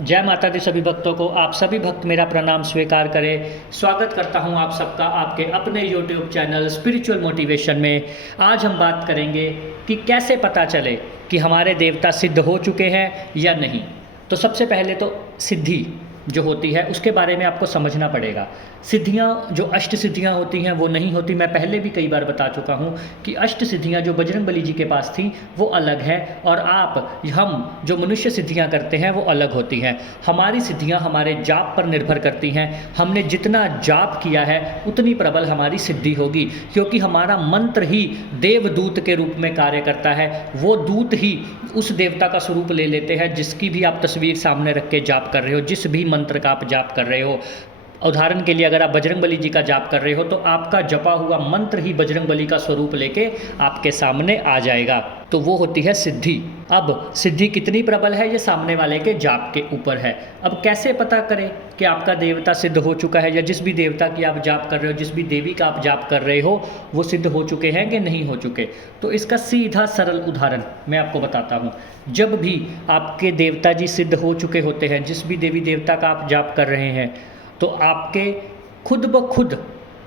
जय माता दी सभी भक्तों को। आप सभी भक्त मेरा प्रणाम स्वीकार करें। स्वागत करता हूं आप सबका आपके अपने YouTube चैनल स्पिरिचुअल मोटिवेशन में। आज हम बात करेंगे कि कैसे पता चले कि हमारे देवता सिद्ध हो चुके हैं या नहीं। तो सबसे पहले तो सिद्धि जो होती है उसके बारे में आपको समझना पड़ेगा। सिद्धियाँ जो अष्ट सिद्धियाँ होती हैं वो नहीं होती। मैं पहले भी कई बार बता चुका हूँ कि अष्ट सिद्धियाँ जो बजरंगबली जी के पास थी वो अलग है और हम जो मनुष्य सिद्धियाँ करते हैं वो अलग होती हैं। हमारी सिद्धियाँ हमारे जाप पर निर्भर करती हैं। हमने जितना जाप किया है उतनी प्रबल हमारी सिद्धि होगी, क्योंकि हमारा मंत्र ही देवदूत के रूप में कार्य करता है। वो दूत ही उस देवता का स्वरूप ले लेते हैं जिसकी भी आप तस्वीर सामने रख के जाप कर रहे हो, जिस भी मंत्र का आप जाप कर रहे हो। उदाहरण के लिए अगर आप बजरंगबली जी का जाप कर रहे हो तो आपका जपा हुआ मंत्र ही बजरंगबली का स्वरूप लेके आपके सामने आ जाएगा। तो वो होती है सिद्धि। अब सिद्धि कितनी प्रबल है ये सामने वाले के जाप के ऊपर है। अब कैसे पता करें कि आपका देवता सिद्ध हो चुका है, या जिस भी देवता की आप जाप कर रहे हो, जिस भी देवी का आप जाप कर रहे हो वो सिद्ध हो चुके हैं कि नहीं हो चुके। तो इसका सीधा सरल उदाहरण मैं आपको बताता हूँ। जब भी आपके देवता जी सिद्ध हो चुके होते हैं, जिस भी देवी देवता का आप जाप कर रहे हैं, तो आपके खुद ब खुद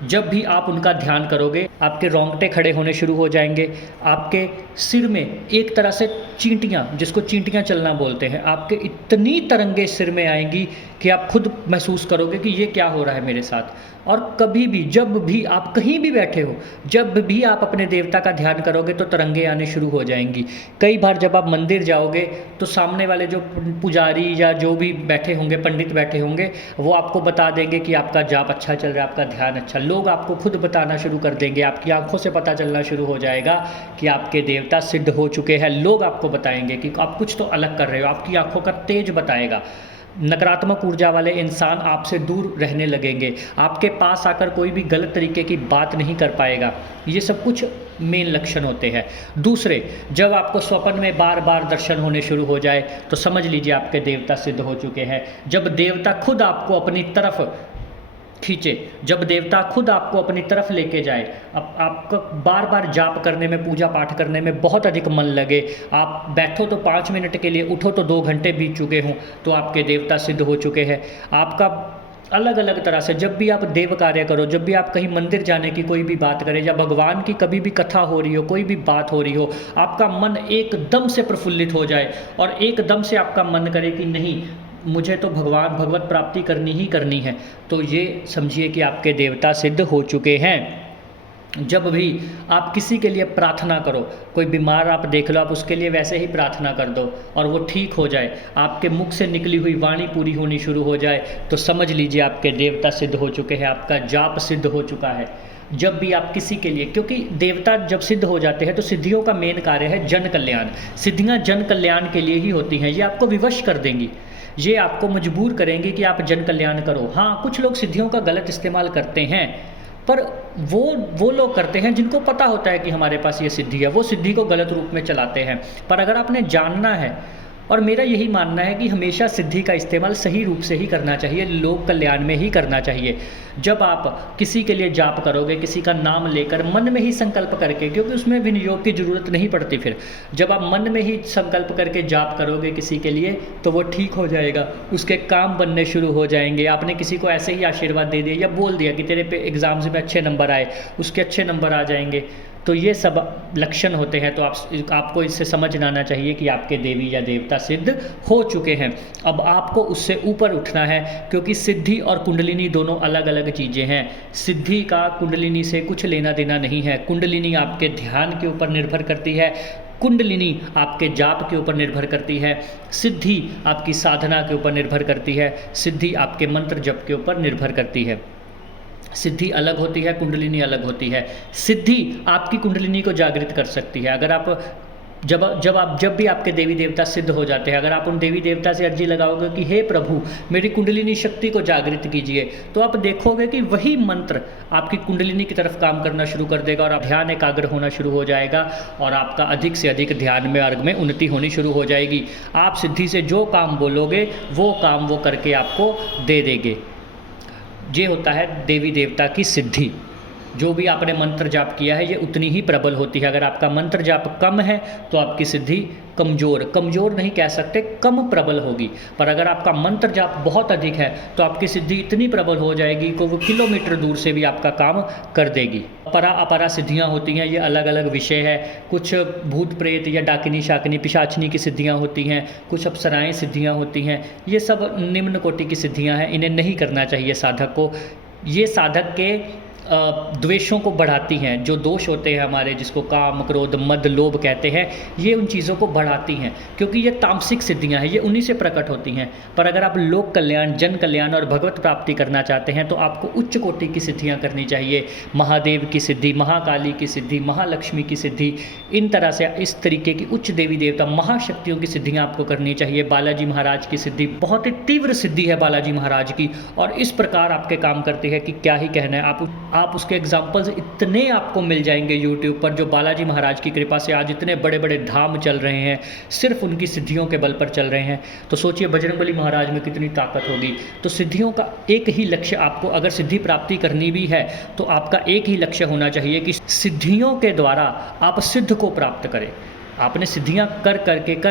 जब भी आप उनका ध्यान करोगे आपके रोंगटे खड़े होने शुरू हो जाएंगे। आपके सिर में एक तरह से चींटियाँ, जिसको चींटियाँ चलना बोलते हैं, आपके इतनी तरंगे सिर में आएंगी कि आप खुद महसूस करोगे कि ये क्या हो रहा है मेरे साथ। और कभी भी जब भी आप कहीं भी बैठे हो, जब भी आप अपने देवता का ध्यान करोगे तो तरंगे आने शुरू हो जाएंगी। कई बार जब आप मंदिर जाओगे तो सामने वाले जो पुजारी या जो भी बैठे होंगे, पंडित बैठे होंगे, वो आपको बता देंगे कि आपका जाप अच्छा चल रहा है, आपका ध्यान अच्छा। लोग आपको खुद बताना शुरू कर देंगे, आपकी आंखों से पता चलना शुरू हो जाएगा कि आपके देवता सिद्ध हो चुके हैं। लोग आपको बताएंगे कि आप कुछ तो अलग कर रहे हो, आपकी आंखों का तेज बताएगा। नकारात्मक ऊर्जा वाले इंसान आपसे दूर रहने लगेंगे, आपके पास आकर कोई भी गलत तरीके की बात नहीं कर पाएगा। ये सब कुछ मेन लक्षण होते हैं। दूसरे, जब आपको स्वप्न में बार बार दर्शन होने शुरू हो जाए तो समझ लीजिए आपके देवता सिद्ध हो चुके हैं। जब देवता खुद आपको अपनी तरफ खींचे, जब देवता खुद आपको अपनी तरफ लेके जाए, अब आपको बार बार जाप करने में, पूजा पाठ करने में बहुत अधिक मन लगे, आप बैठो तो 5 मिनट के लिए, उठो तो 2 घंटे बीत चुके हों, तो आपके देवता सिद्ध हो चुके हैं। आपका अलग अलग तरह से जब भी आप देव कार्य करो, जब भी आप कहीं मंदिर जाने की कोई भी बात करें, या भगवान की कभी भी कथा हो रही हो, कोई भी बात हो रही हो, आपका मन एकदम से प्रफुल्लित हो जाए और एकदम से आपका मन करे कि नहीं, मुझे तो भगवत प्राप्ति करनी ही करनी है, तो ये समझिए कि आपके देवता सिद्ध हो चुके हैं। जब भी आप किसी के लिए प्रार्थना करो, कोई बीमार आप देख लो, आप उसके लिए वैसे ही प्रार्थना कर दो और वो ठीक हो जाए, आपके मुख से निकली हुई वाणी पूरी होनी शुरू हो जाए, तो समझ लीजिए आपके देवता सिद्ध हो चुके हैं, आपका जाप सिद्ध हो चुका है। जब भी आप किसी के लिए, क्योंकि देवता जब सिद्ध हो जाते हैं तो सिद्धियों का मेन कार्य है जन कल्याण। सिद्धियाँ जन कल्याण के लिए ही होती हैं। ये आपको विवश कर देंगी, ये आपको मजबूर करेंगे कि आप जन कल्याण करो। हाँ, कुछ लोग सिद्धियों का गलत इस्तेमाल करते हैं, पर वो लोग करते हैं जिनको पता होता है कि हमारे पास ये सिद्धि है, वो सिद्धि को गलत रूप में चलाते हैं। पर अगर आपने जानना है, और मेरा यही मानना है कि हमेशा सिद्धि का इस्तेमाल सही रूप से ही करना चाहिए, लोक कल्याण में ही करना चाहिए। जब आप किसी के लिए जाप करोगे, किसी का नाम लेकर मन में ही संकल्प करके, क्योंकि उसमें विनियोग की ज़रूरत नहीं पड़ती, फिर जब आप मन में ही संकल्प करके जाप करोगे किसी के लिए तो वो ठीक हो जाएगा, उसके काम बनने शुरू हो जाएंगे। आपने किसी को ऐसे ही आशीर्वाद दे दिया या बोल दिया कि तेरे पे एग्ज़ाम्स में अच्छे नंबर आए, उसके अच्छे नंबर आ जाएंगे। तो ये सब लक्षण होते हैं। तो आपको इससे समझ आना चाहिए कि आपके देवी या देवता सिद्ध हो चुके हैं। अब आपको उससे ऊपर उठना है, क्योंकि सिद्धि और कुंडलिनी दोनों अलग अलग चीज़ें हैं। सिद्धि का कुंडलिनी से कुछ लेना देना नहीं है। कुंडलिनी आपके ध्यान के ऊपर निर्भर करती है, कुंडलिनी आपके जाप के ऊपर निर्भर करती है, सिद्धि आपकी साधना के ऊपर निर्भर करती है, सिद्धि आपके मंत्र जप के ऊपर निर्भर करती है। सिद्धि अलग होती है, कुंडलिनी अलग होती है। सिद्धि आपकी कुंडलिनी को जागृत कर सकती है। अगर आप जब भी आपके देवी देवता सिद्ध हो जाते हैं, अगर आप उन देवी देवता से अर्जी लगाओगे कि हे प्रभु मेरी कुंडलिनी शक्ति को जागृत कीजिए, तो आप देखोगे कि वही मंत्र आपकी कुंडलिनी की तरफ काम करना शुरू कर देगा और आप ध्यान एकाग्र होना शुरू हो जाएगा और आपका अधिक से अधिक ध्यान में अर्घ में उन्नति होनी शुरू हो जाएगी। आप सिद्धि से जो काम बोलोगे वो काम वो करके आपको दे देंगे। ये होता है देवी देवता की सिद्धि। जो भी आपने मंत्र जाप किया है ये उतनी ही प्रबल होती है। अगर आपका मंत्र जाप कम है तो आपकी सिद्धि कमज़ोर नहीं कह सकते, कम प्रबल होगी। पर अगर आपका मंत्र जाप बहुत अधिक है तो आपकी सिद्धि इतनी प्रबल हो जाएगी कि वो किलोमीटर दूर से भी आपका काम कर देगी। अपरा अपरा सिद्धियाँ होती हैं, ये अलग अलग विषय है। कुछ भूत प्रेत या डाकिनी शाकिनी पिशाचनी की सिद्धियाँ होती हैं, कुछ अप्सराएँ सिद्धियाँ होती हैं। ये सब निम्न कोटि की सिद्धियाँ हैं, इन्हें नहीं करना चाहिए साधक को। ये साधक के द्वेषों को बढ़ाती हैं। जो दोष होते हैं हमारे, जिसको काम क्रोध मद लोभ कहते हैं, ये उन चीज़ों को बढ़ाती हैं, क्योंकि ये तामसिक सिद्धियां हैं, ये उन्हीं से प्रकट होती हैं। पर अगर आप लोक कल्याण, जन कल्याण और भगवत प्राप्ति करना चाहते हैं तो आपको उच्च कोटि की सिद्धियां करनी चाहिए। महादेव की सिद्धि, महाकाली की सिद्धि, महालक्ष्मी की सिद्धि, इन तरह से इस तरीके की उच्च देवी देवता महाशक्तियों की सिद्धियाँ आपको करनी चाहिए। बालाजी महाराज की सिद्धि बहुत ही तीव्र सिद्धि है बालाजी महाराज की, और इस प्रकार आपके काम करती है कि क्या ही कहना है। आप उसके एग्जाम्पल्स इतने आपको मिल जाएंगे यूट्यूब पर, जो बालाजी महाराज की कृपा से आज इतने बड़े बड़े धाम चल रहे हैं, सिर्फ उनकी सिद्धियों के बल पर चल रहे हैं। तो सोचिए बजरंगबली महाराज में कितनी ताकत होगी। तो सिद्धियों का एक ही लक्ष्य, आपको अगर सिद्धि प्राप्ति करनी भी है तो आपका एक ही लक्ष्य होना चाहिए कि सिद्धियों के द्वारा आप सिद्ध को प्राप्त करें। आपने सिद्धियां कर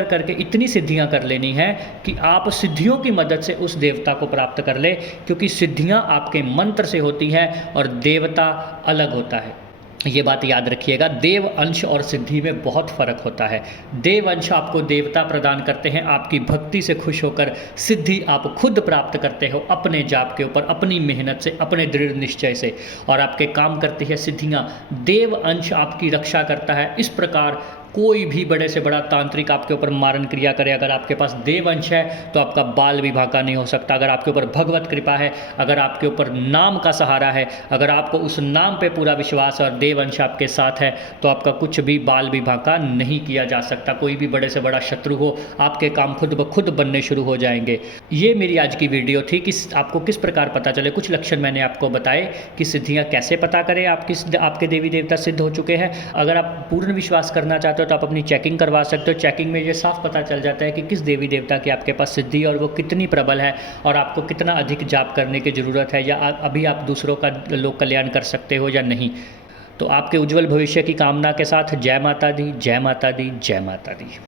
करके इतनी सिद्धियां कर लेनी है कि आप सिद्धियों की मदद से उस देवता को प्राप्त कर ले, क्योंकि सिद्धियां आपके मंत्र से होती हैं और देवता अलग होता है। ये बात याद रखिएगा, देव अंश और सिद्धि में बहुत फ़र्क होता है। देव अंश आपको देवता प्रदान करते हैं, आपकी भक्ति से खुश होकर सिद्धि आप खुद प्राप्त करते हो अपने जाप के ऊपर, अपनी मेहनत से, अपने दृढ़ निश्चय से, और आपके काम करती है सिद्धियाँ। देव अंश आपकी रक्षा करता है। इस प्रकार कोई भी बड़े से बड़ा तांत्रिक आपके ऊपर मारण क्रिया करे, अगर आपके पास देवअंश है तो आपका बाल भी भाका नहीं हो सकता। अगर आपके ऊपर भगवत कृपा है, अगर आपके ऊपर नाम का सहारा है, अगर आपको उस नाम पे पूरा विश्वास है और देवअंश आपके साथ है, तो आपका कुछ भी बाल भी भाका नहीं किया जा सकता। कोई भी बड़े से बड़ा शत्रु हो, आपके काम खुद ब खुद बनने शुरू हो जाएंगे। ये मेरी आज की वीडियो थी कि आपको किस प्रकार पता चले। कुछ लक्षण मैंने आपको बताए कि सिद्धियाँ कैसे पता करें आपके देवी देवता सिद्ध हो चुके हैं। अगर आप पूर्ण विश्वास करना चाहते हो तो आप अपनी चेकिंग करवा सकते हो। चेकिंग में ये साफ पता चल जाता है कि किस देवी देवता की आपके पास सिद्धि और वो कितनी प्रबल है, और आपको कितना अधिक जाप करने की ज़रूरत है, या अभी आप दूसरों का लोक कल्याण कर सकते हो या नहीं। तो आपके उज्जवल भविष्य की कामना के साथ जय माता दी, जय माता दी, जय माता दी।